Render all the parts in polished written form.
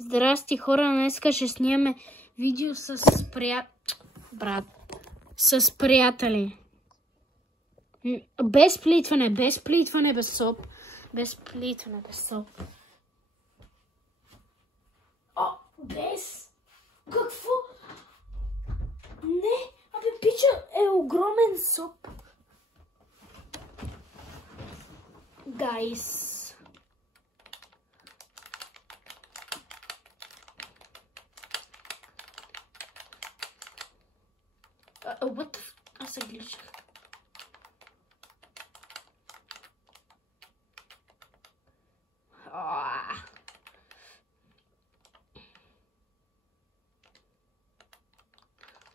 Здрасти, хора, днеска ще снимаме видео с приятели. Без плитване, без соп. Без плитване, без соп. О, без? Какво? Не, абе, пича е огромен соп. Гайс. What the f... Аз се гличах.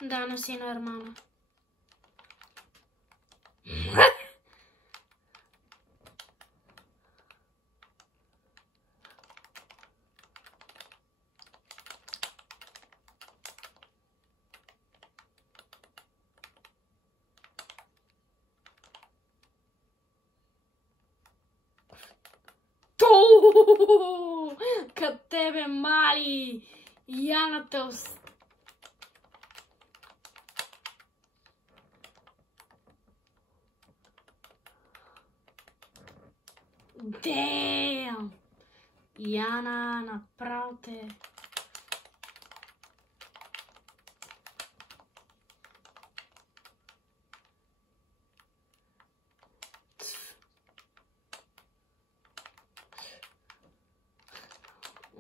Да, но си нормално. Кът тебе, мали! Яната... Damn! Яна, направо те...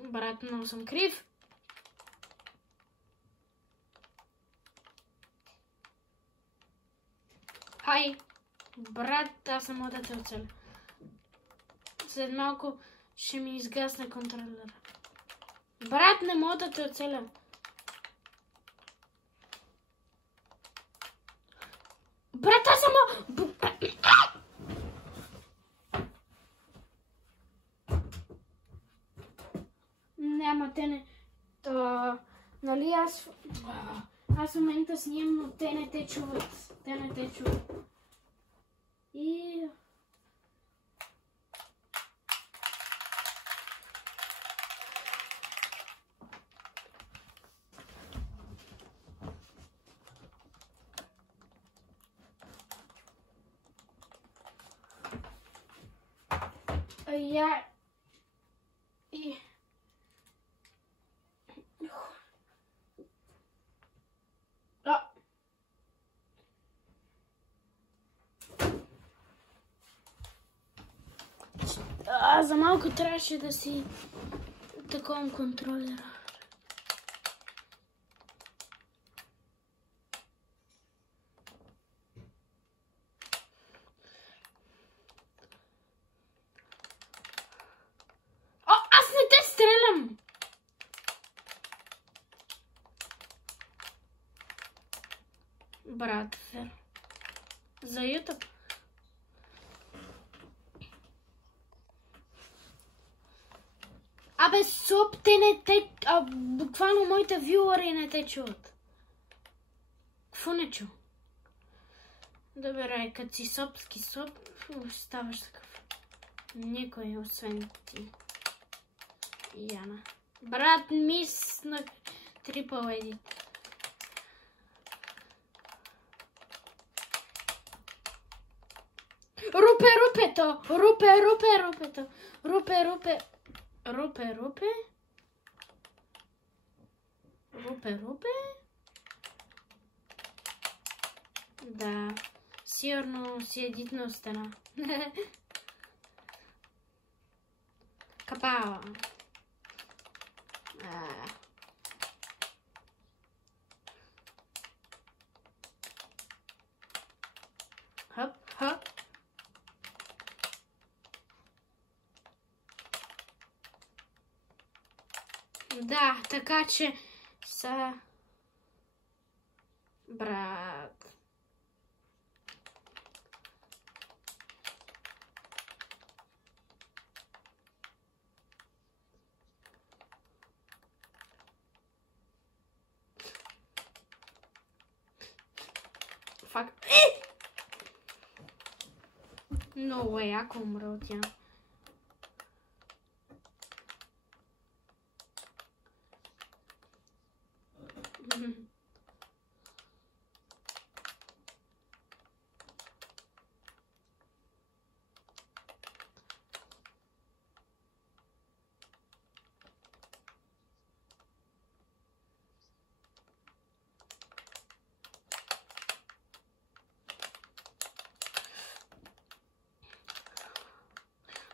Брат, много съм крив. Хай! Брат, аз съм да те оцеля. След малко ще ми изгасне контролера. Брат, не мога да те оцеля. Брат, аз само... Няма, те не... Нали аз в момента снимам, но те не те чуват. Те не те чуват. И... За малко трябваше да си такова контролера. О, аз не те стрелям! Брат, за YouTube. Абе, соп, те не те... буквално моите вюъри не те чуват. Какво не чу? Добре, като си сопски соп, ставаш такъв. Никой, освен ти. Яна. Брат, мис на трипъл едит. Рупето! Рупето! Рупе. Да, сигурно си едитна стена. Капава. Хоп. Да, така че са... Брат. Факт. No way, ако умра от тя.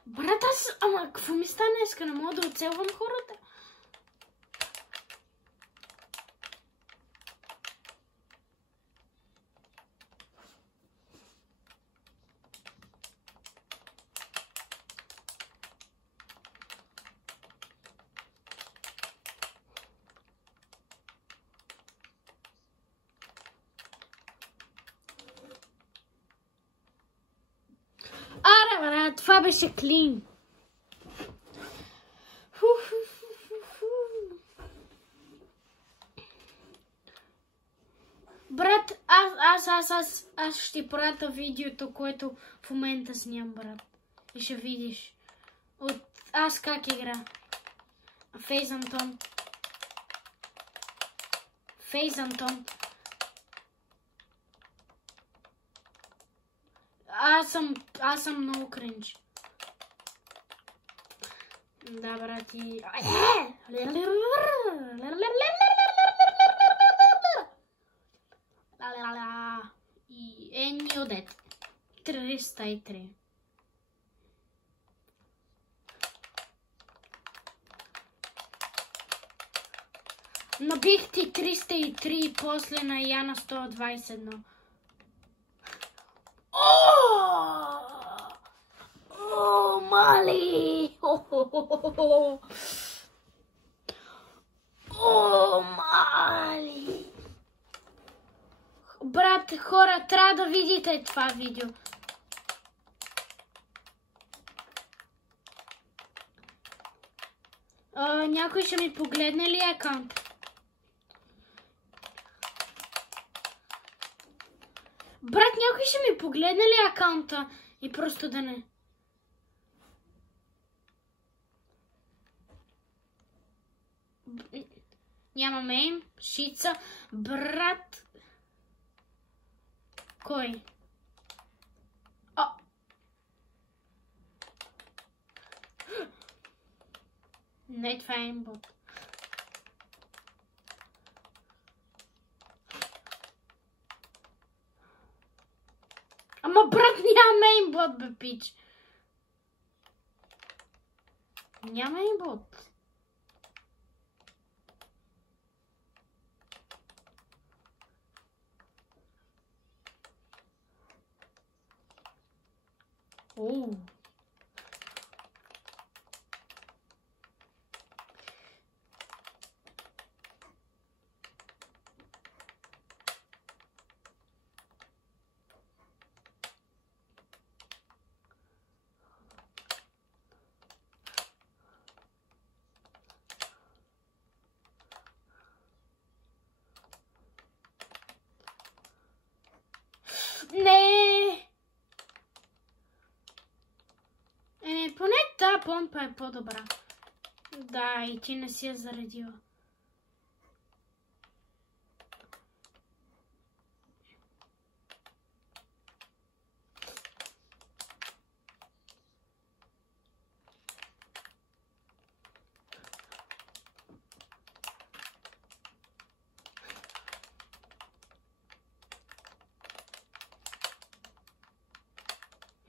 Брат, ама какво ми стана днеска? Не мога да оцелвам хората. Аре, брат, това беше клин. Брат, аз ще пратя видеото, което в момента снимам, брат. И ще видиш. От аз как игра. Фейз Антон. Фейз Антон. Аз съм много кринж. Да, брат, и... И Ени одет. 303. Набих ти 303 и после на Яна 121. О, мали! О, мали! Брат, хора, трябва да видите това видео. Някой ще ми погледне ли акаунт? Брат, някой ще ми погледне ли акаунта и просто да не... Нямаме им. Шица. Брат... Кой? Не, това е имбот. Ама брат, няма мейнбот, бе, пич. Няма мейнбот. Оу. Не! Поне тази помпа е по-добра. Да, и ти не си я заредила.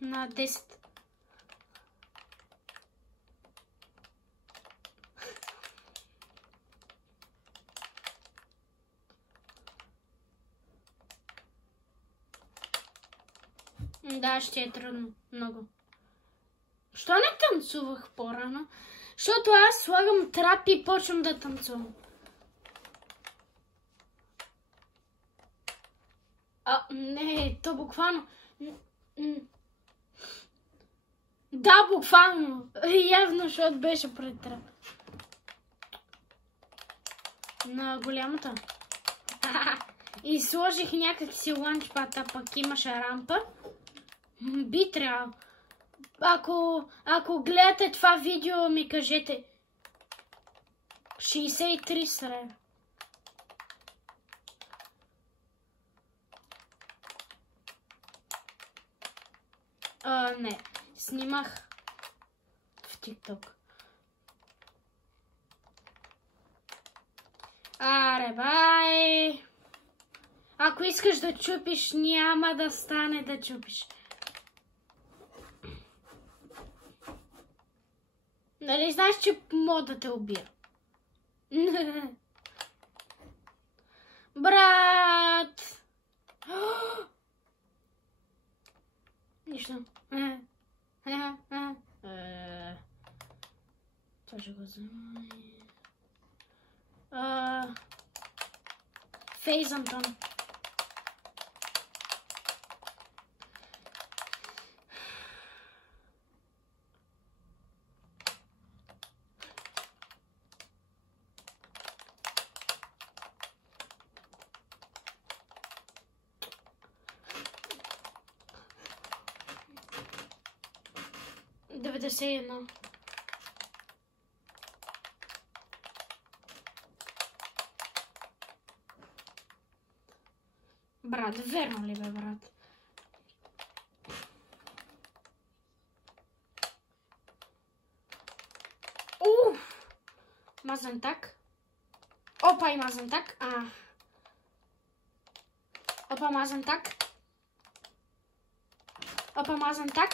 На 10. Да, ще е трудно. Много. Що не танцувах по-рано? Защото аз слагам трап и почвам да танцувам. Не, то буквално... Да, буквално. Явно, защото беше пред трап. На голямата. И сложих някак си ланчпад, а пък имаше рампа. Би трябвало. Ако гледате това видео, ми кажете. 63 среда. Не, снимах в TikTok. Аре, бай! Ако искаш да чупиш, няма да стане да чупиш. Нали знаеш, че мога да те убия? Брат! Нищо. Това ще го взема. Фейз Антон. Деведесет и едно. Брат, верно ли бе, брат? Мазан так. Опа и мазан так. Опа, мазан так. Опа, мазан так.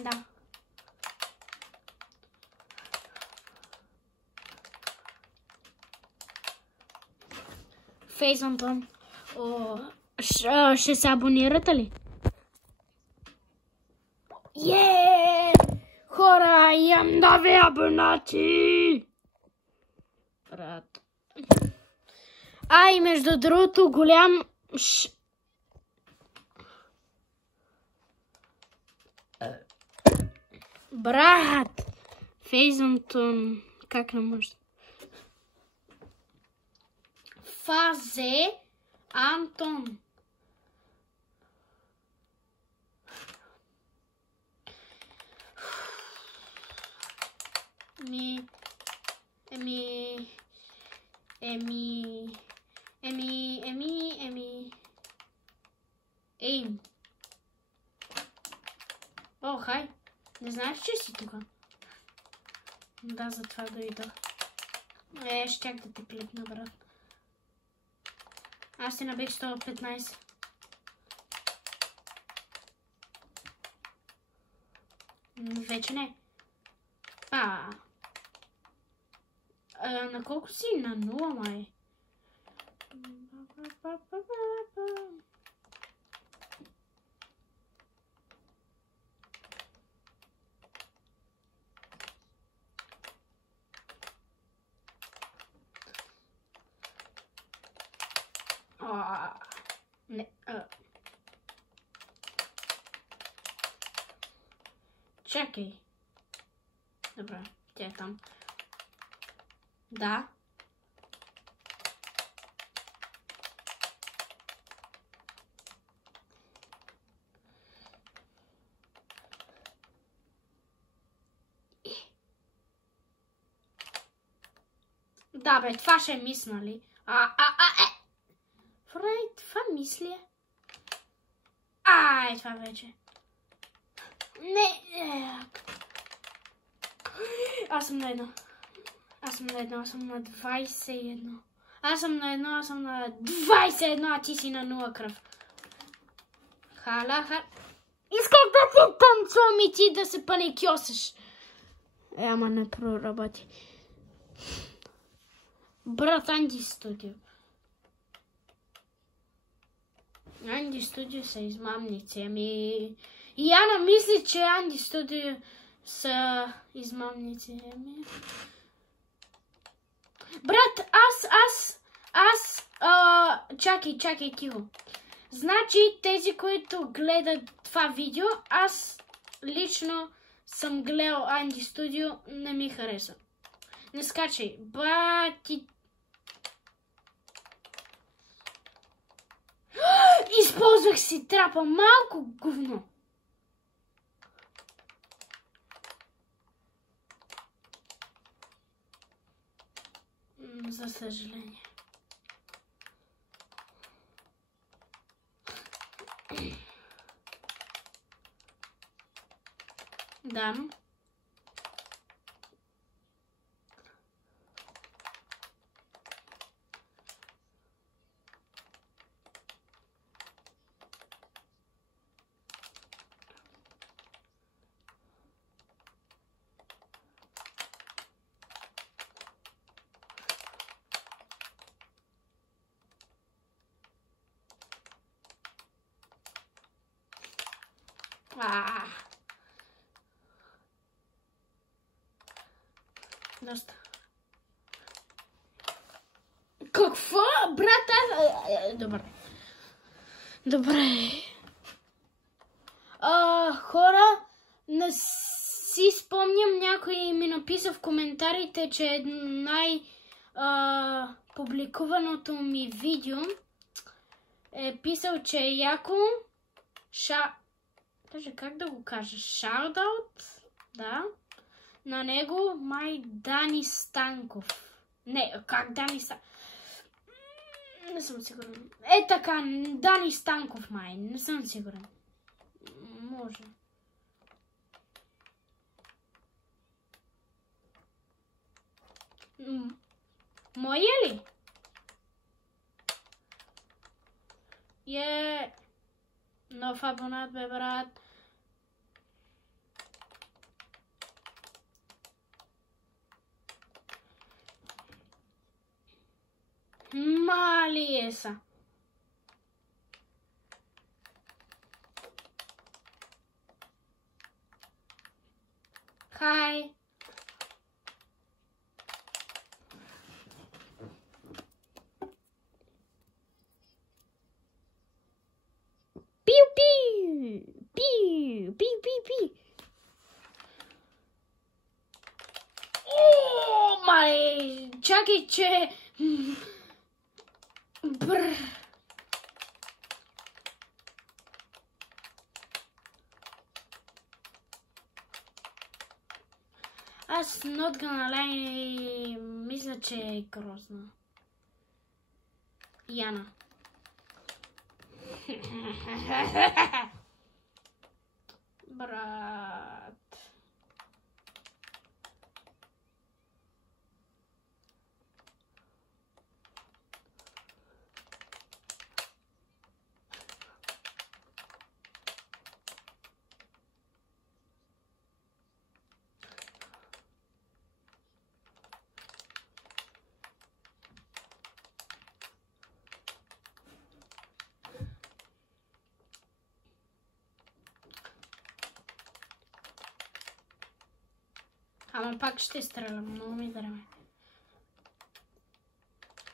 Да. Фейз Антон. Ще се абонирате ли? Хора, имам нови абонати! Брат. И между другото, голям... Брат! Фейз Антон. Как не може? Фазе Антон. Ейм. О, хай. Не знаеш, че си тук? Да, затова дойдох. Щях да те клипна, брат. Аз ти набех 115. Вече не. На колко си? На 0, май. Не. Чакай. Добре, тя е там. Да. Да, бе, това ще мисля, ли? Фрай, това мисля. Това вече. Не. Аз съм на едно. Аз съм на 21. Аз съм на 21, а ти си на 0 кръв. Хала. Исках да ти танцувам и ти да се паникьосаш. Ама не проработи. Брат, Анди Студио. Анди Студио са измамници. И Яна мисли, че Анди Студио са измамници. Брат, чакай, тихо. Значи, тези, които гледат това видео, аз лично съм гледал Анди Студио, не ми хареса. Не скачай. Бати... Използвах си трапа, малко говно. За съжаление. Да. Доста. Какво, брат? Добре. Добре. Хора, не си спомням, някой ми написа в коментарите, че е най-публикуваното ми видео е писал, че е яко. Даже как да го кажа? Шаутаут? Да. На него май Дани Станков. Не, как Дани Станков? Не съм сигурен. Е така, Дани Станков май. Не съм сигурен. Може. Моя ли? Нов абонат, бе, брат. Мали са. Хай. Пиу. О, май, чакай, че... Аз not gonna lie, мисля, че е грозна. Яна. Брат. Ама пак ще стрелям, много ми дреме.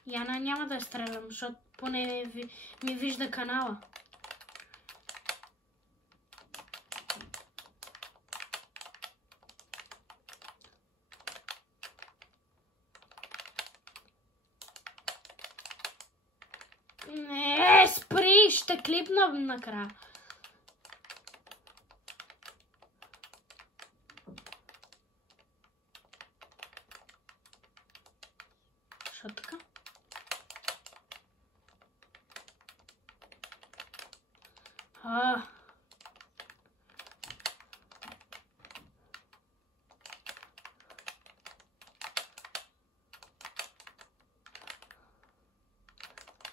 Яна няма да стрелям, защото поне ми вижда канала. Не, спри, ще клипна накрая. Що така?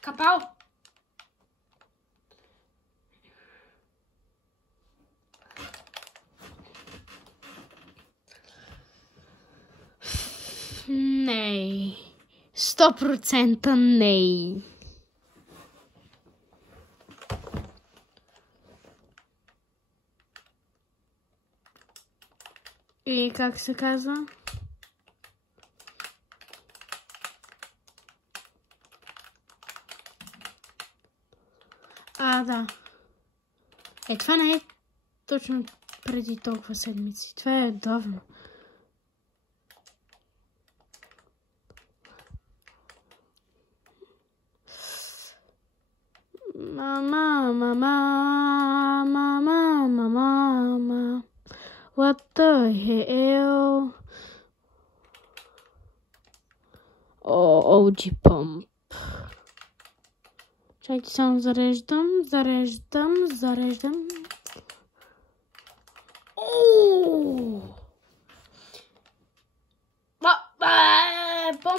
Капал! Не. 100% не. И как се казва? Да. Това не е точно преди толкова седмици. Това е давно. Мама. What the hell? OG Pump. Чакайте, само зареждам.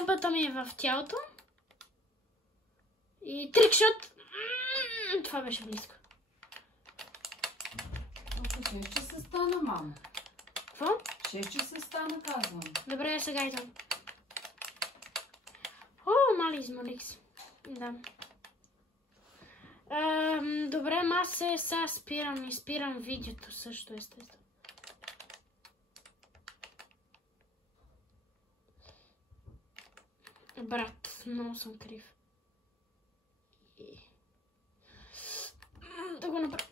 бомбата ми е в тялото. И трикшот. Това беше близко. Ще се стана, мамо. Какво? Ще се стана, казвам. Добре, сега идвам. О, мали измолих се. Да. Добре, аз сега спирам видеото също, естествено. Брат, много съм крив. Да го направя.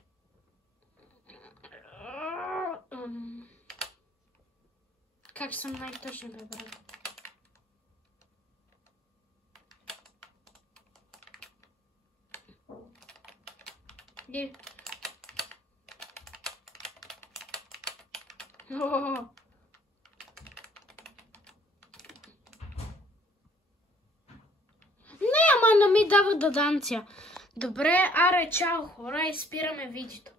Как съм най-точно, бе, брат? Иди. Не ми дава да данця. Добре, аре, чао, хора, и спираме видеото.